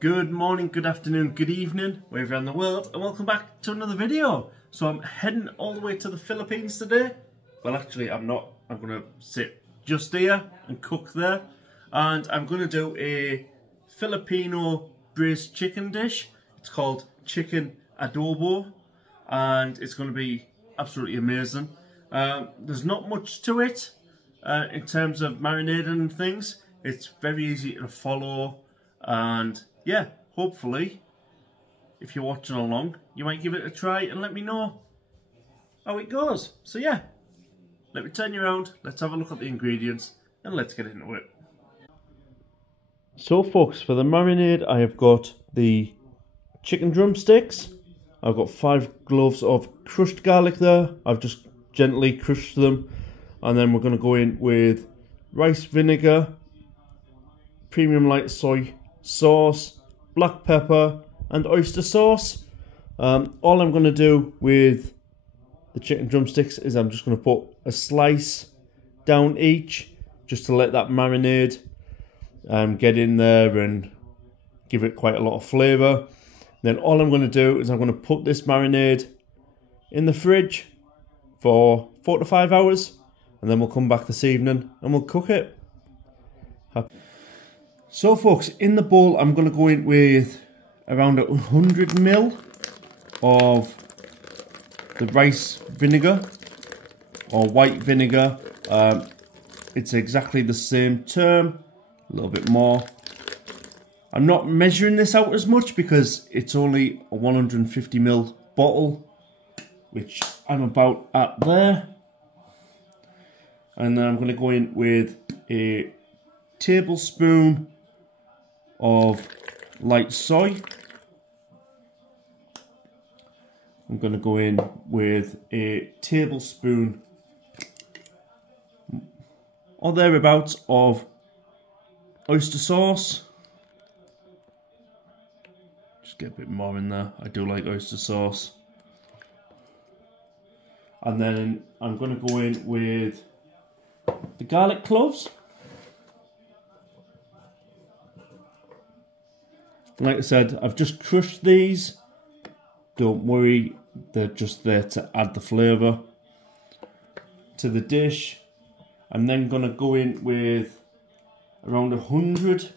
Good morning, good afternoon, good evening, wherever you're in the world, and welcome back to another video. So I'm heading all the way to the Philippines today. Well, actually, I'm not. I'm going to sit just here and cook there. And I'm going to do a Filipino braised chicken dish. It's called chicken adobo, and it's going to be absolutely amazing. There's not much to it in terms of marinating and things. It's very easy to follow, and yeah, hopefully if you're watching along you might give it a try and let me know how it goes. So yeah, let me turn you around, let's have a look at the ingredients and let's get into it. So folks, for the marinade I have got the chicken drumsticks. I've got 5 cloves of crushed garlic there. I've just gently crushed them, and then we're going to go in with rice vinegar, premium light soy sauce, black pepper and oyster sauce. All I'm going to do with the chicken drumsticks is I'm just going to put a slice down each just to let that marinade get in there and give it quite a lot of flavour. Then all I'm going to do is I'm going to put this marinade in the fridge for 4 to 5 hours, and then we'll come back this evening and we'll cook it. So folks, in the bowl I'm going to go in with around 100 ml of the rice vinegar or white vinegar. It's exactly the same term, a little bit more. I'm not measuring this out as much because it's only a 150 ml bottle, which I'm about at there. And then I'm going to go in with a tablespoon of light soy. I'm going to go in with a tablespoon or thereabouts of oyster sauce. Just get a bit more in there. I do like oyster sauce. And then I'm going to go in with the garlic cloves. Like I said, I've just crushed these. Don't worry, they're just there to add the flavour to the dish. I'm then going to go in with around 100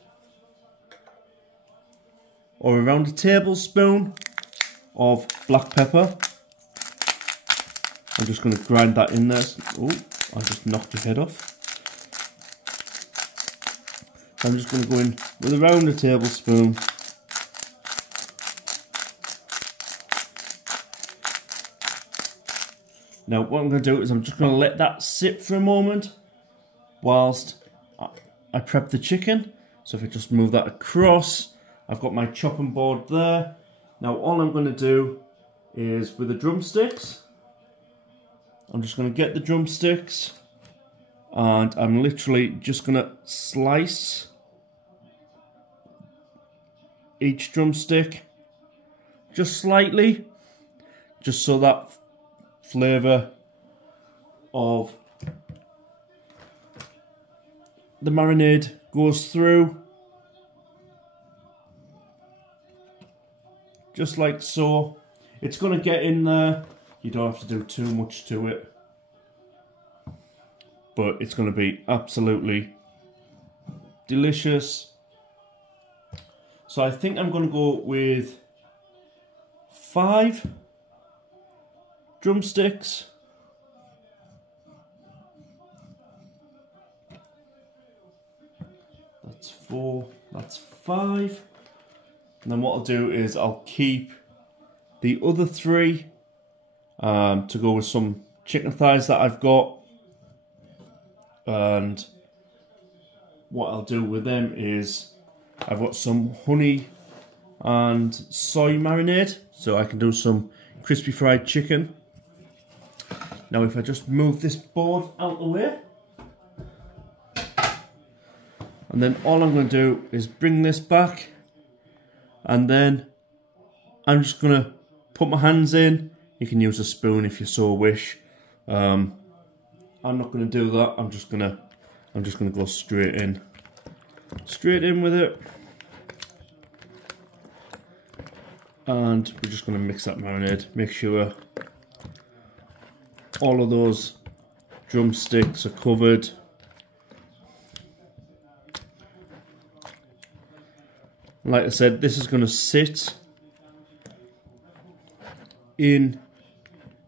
or around a tablespoon of black pepper. I'm just going to grind that in there. Oh, I just knocked your head off. I'm just going to go in with around a tablespoon. Now what I'm going to do is I'm just going to let that sit for a moment whilst I prep the chicken. So if I just move that across, I've got my chopping board there. Now all I'm going to do is with the drumsticks, I'm just going to get the drumsticks and I'm literally just going to slice each drumstick just slightly, just so that flavour of the marinade goes through, just like so. It's going to get in there, you don't have to do too much to it, but it's going to be absolutely delicious. So I think I'm going to go with 5 drumsticks. That's 4, that's 5. And then what I'll do is I'll keep the other 3 to go with some chicken thighs that I've got. And what I'll do with them is I've got some honey and soy marinade, so I can do some crispy fried chicken. Now if I just move this board out of the way, and then all I'm going to do is bring this back, and then I'm just going to put my hands in. You can use a spoon if you so wish. I'm not going to do that. I'm just going to go straight in with it. And we're just going to mix that marinade. Make sure all of those drumsticks are covered. Like I said, this is going to sit in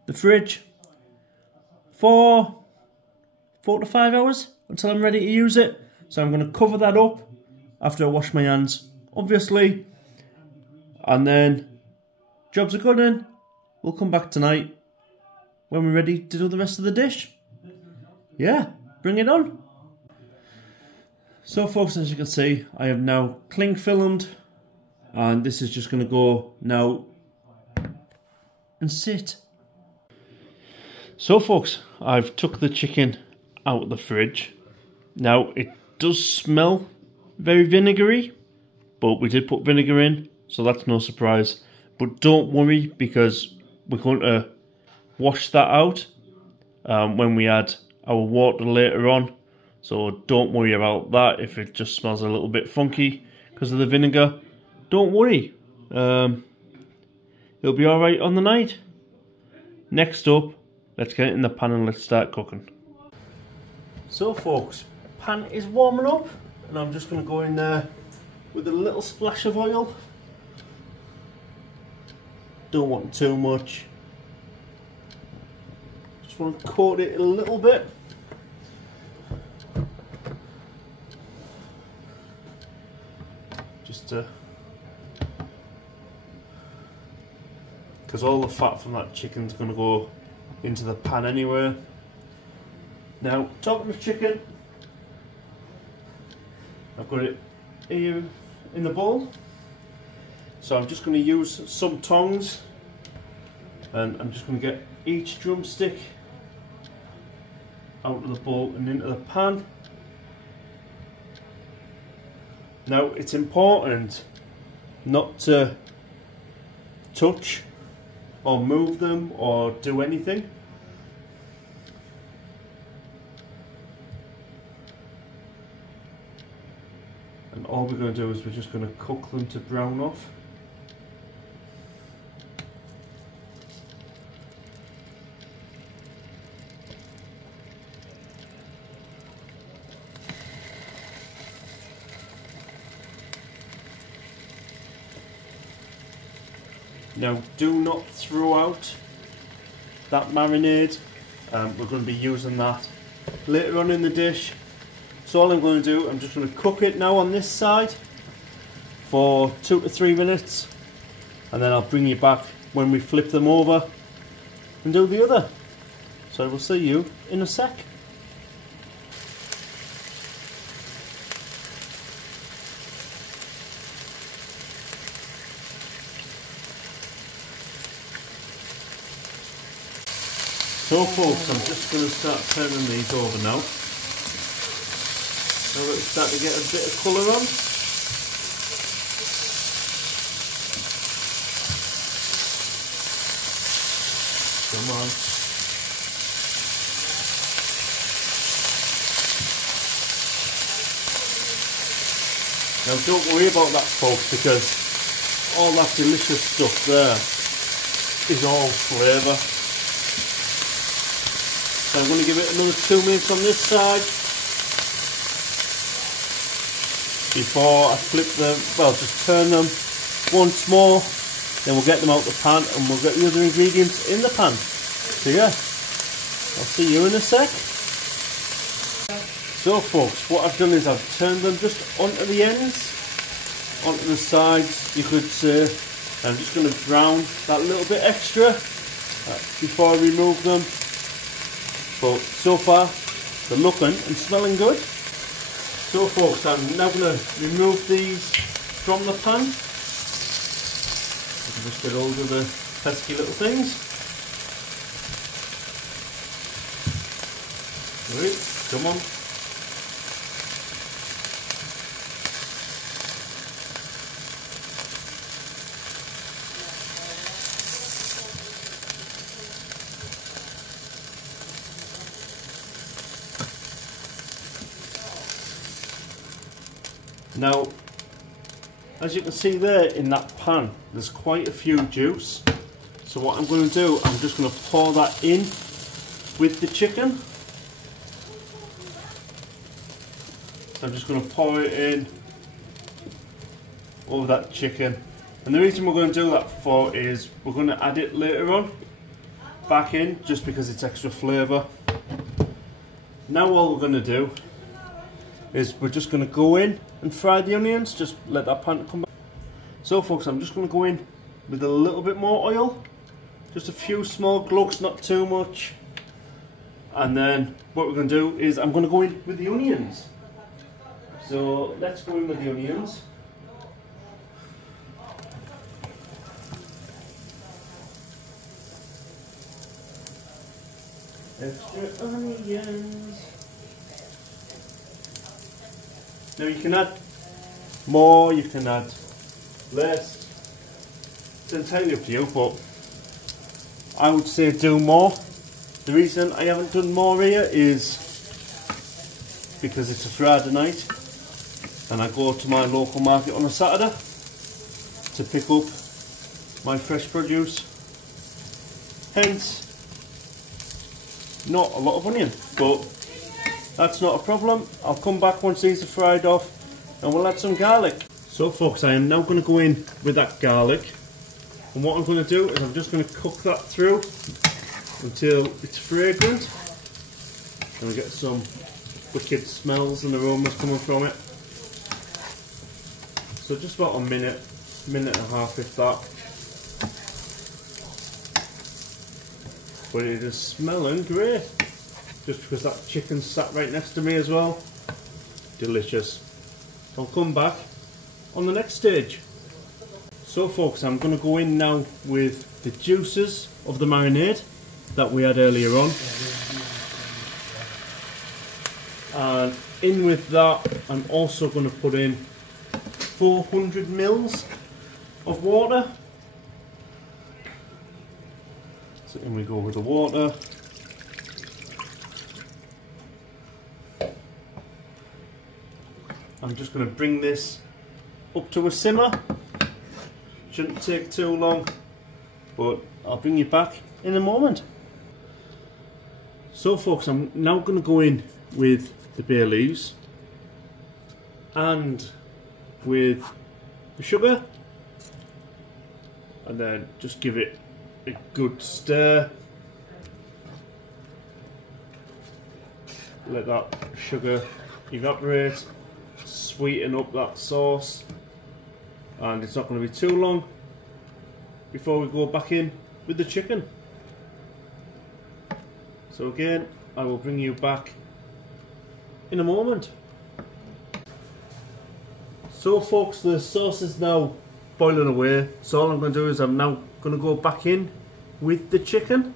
the fridge for 4 to 5 hours until I'm ready to use it. So I'm going to cover that up after I wash my hands, obviously. And then, jobs are good in. We'll come back tonight when we're ready to do the rest of the dish. Yeah, bring it on. So folks, as you can see, I have now cling filmed, and this is just going to go now and sit. So folks, I've took the chicken out of the fridge. Now it does smell very vinegary, but we did put vinegar in, so that's no surprise. But don't worry, because we're going to wash that out when we add our water later on. So don't worry about that if it just smells a little bit funky because of the vinegar. Don't worry. It'll be alright on the night. Next up, let's get it in the pan and let's start cooking. So folks, pan is warming up and I'm just going to go in there with a little splash of oil. Don't want too much. Just want to coat it a little bit. Just to, because all the fat from that chicken's going to go into the pan anyway. Now, talking of chicken, I've got it here in the bowl. So I'm just going to use some tongs and I'm just going to get each drumstick out of the bowl and into the pan. Now it's important not to touch or move them or do anything. And all we're going to do is we're just going to cook them to brown off. Now do not throw out that marinade, we're going to be using that later on in the dish. So all I'm going to do, I'm just going to cook it now on this side for 2 to 3 minutes, and then I'll bring you back when we flip them over and do the other. So I will see you in a sec. So folks, I'm just going to start turning these over now. Now let's start to get a bit of colour on. Come on. Now don't worry about that folks, because all that delicious stuff there is all flavour. So I'm going to give it another 2 minutes on this side before I flip them, well just turn them once more, then we'll get them out the pan and we'll get the other ingredients in the pan. So yeah, I'll see you in a sec. So folks, what I've done is I've turned them just onto the ends, onto the sides you could say. I'm just going to brown that little bit extra before I remove them. But so far, they're looking and smelling good. So folks, I'm now going to remove these from the pan. You can just get hold of the pesky little things. Right, come on. Now, As you can see there in that pan, there's quite a few juice. So what I'm going to do, I'm just going to pour that in with the chicken. I'm just going to pour it in over that chicken. And the reason we're going to do that for is we're going to add it later on back in, just because it's extra flavour. Now all we're going to do is we're just going to go in and fry the onions, just let that pan come back. So folks, I'm just going to go in with a little bit more oil, just a few small glugs, not too much. And then what we're going to do is I'm going to go in with the onions. So let's go in with the onions. Extra onions. Now you can add more, you can add less. It's entirely up to you, but I would say do more. The reason I haven't done more here is because it's a Friday night and I go to my local market on a Saturday to pick up my fresh produce. Hence, not a lot of onion, but that's not a problem. I'll come back once these are fried off and we'll add some garlic. So folks, I am now going to go in with that garlic, and what I'm going to do is I'm just going to cook that through until it's fragrant and we get some wicked smells and aromas coming from it. So just about a minute and a half if that. But it is smelling great, just because that chicken sat right next to me as well. Delicious. I'll come back on the next stage. So folks, I'm going to go in now with the juices of the marinade that we had earlier on. And in with that, I'm also going to put in 400 mils of water. So in we go with the water. I'm just going to bring this up to a simmer. Shouldn't take too long, but I'll bring you back in a moment. So folks, I'm now going to go in with the bay leaves and with the sugar, and then just give it a good stir. Let that sugar evaporate, sweeten up that sauce, and it's not going to be too long before we go back in with the chicken. So again, I will bring you back in a moment. So folks, the sauce is now boiling away, so all I'm going to do is I'm now going to go back in with the chicken.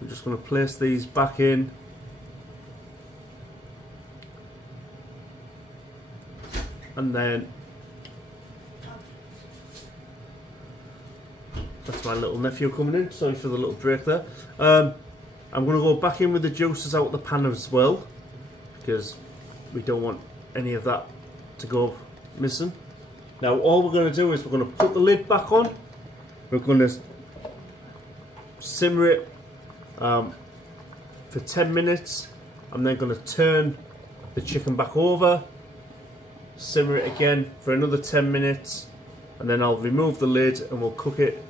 I'm just going to place these back in. And then that's my little nephew coming in, sorry for the little break there. I'm going to go back in with the juices out of the pan as well, because we don't want any of that to go missing. Now all we're going to do is we're going to put the lid back on. We're going to simmer it for 10 minutes. I'm then going to turn the chicken back over, simmer it again for another 10 minutes, and then I'll remove the lid and we'll cook it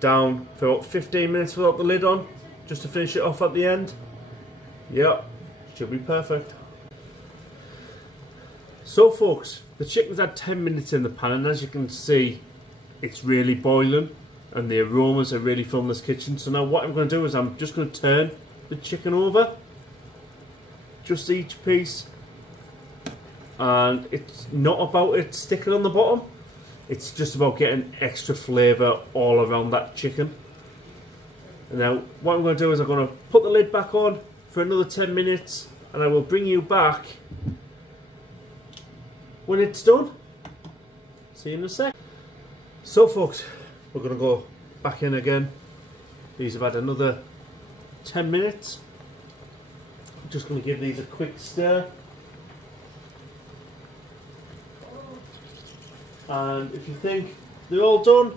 down for about 15 minutes without the lid on, just to finish it off at the end. Yep, should be perfect. So folks, the chicken's had 10 minutes in the pan, and as you can see, it's really boiling and the aromas are really filling this kitchen. So now what I'm going to do is I'm just going to turn the chicken over, just each piece, and it's not about it sticking on the bottom, it's just about getting extra flavour all around that chicken. And now what I'm going to do is I'm going to put the lid back on for another 10 minutes, and I will bring you back when it's done. See you in a sec. So folks, we're going to go back in again. These have had another 10 minutes. I'm just going to give these a quick stir. And if you think they're all done,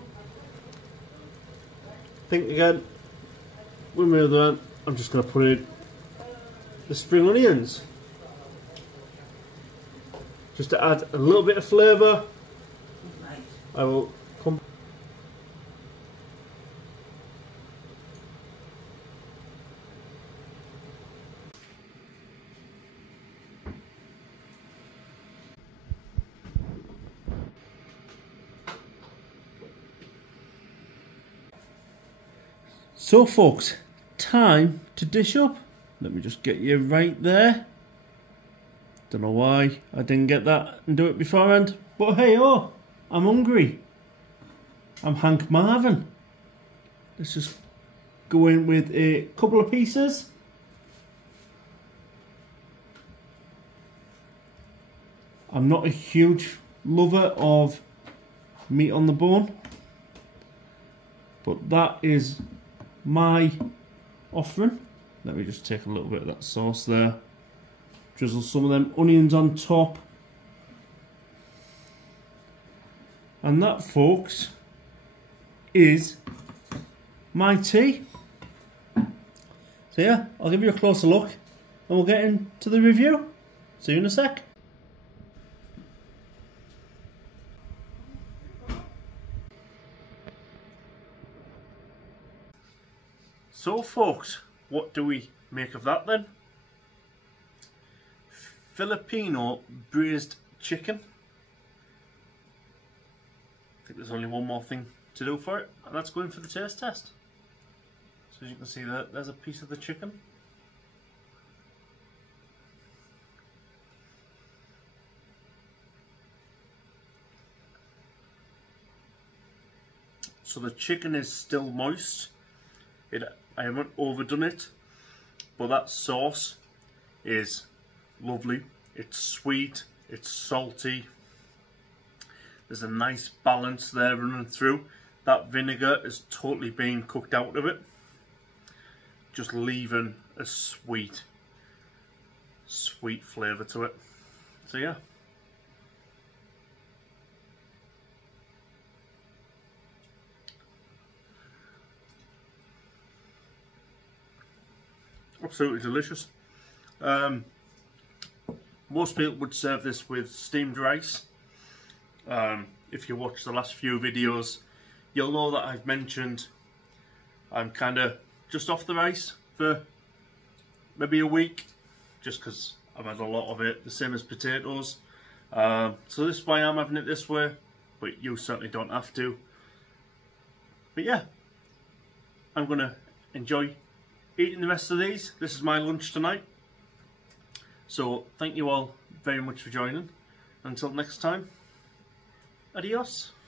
think again. With my other hand, I'm just going to put in the spring onions, just to add a little bit of flavour. I will come. So folks, time to dish up. Let me just get you right there. Don't know why I didn't get that and do it beforehand, but hey, oh, I'm hungry. I'm Hank Marvin. Let's just go in with a couple of pieces. I'm not a huge lover of meat on the bone, but that is my offering. Let me just take a little bit of that sauce there. Drizzle some of them onions on top. And that, folks, is my tea. So yeah, I'll give you a closer look and we'll get into the review. See you in a sec. So folks, what do we make of that then? Filipino braised chicken. I think there's only one more thing to do for it, and that's going for the taste test. So as you can see, there's a piece of the chicken. So the chicken is still moist. I haven't overdone it, but that sauce is lovely. It's sweet, it's salty. There's a nice balance there running through. That vinegar is totally being cooked out of it, just leaving a sweet flavour to it. So yeah. Absolutely delicious. Most people would serve this with steamed rice. If you watch the last few videos, you'll know that I've mentioned I'm kind of just off the rice for maybe a week, just because I've had a lot of it, the same as potatoes. So this is why I'm having it this way, but you certainly don't have to. But yeah, I'm going to enjoy eating the rest of these. This is my lunch tonight. So thank you all very much for joining. Until next time, adios.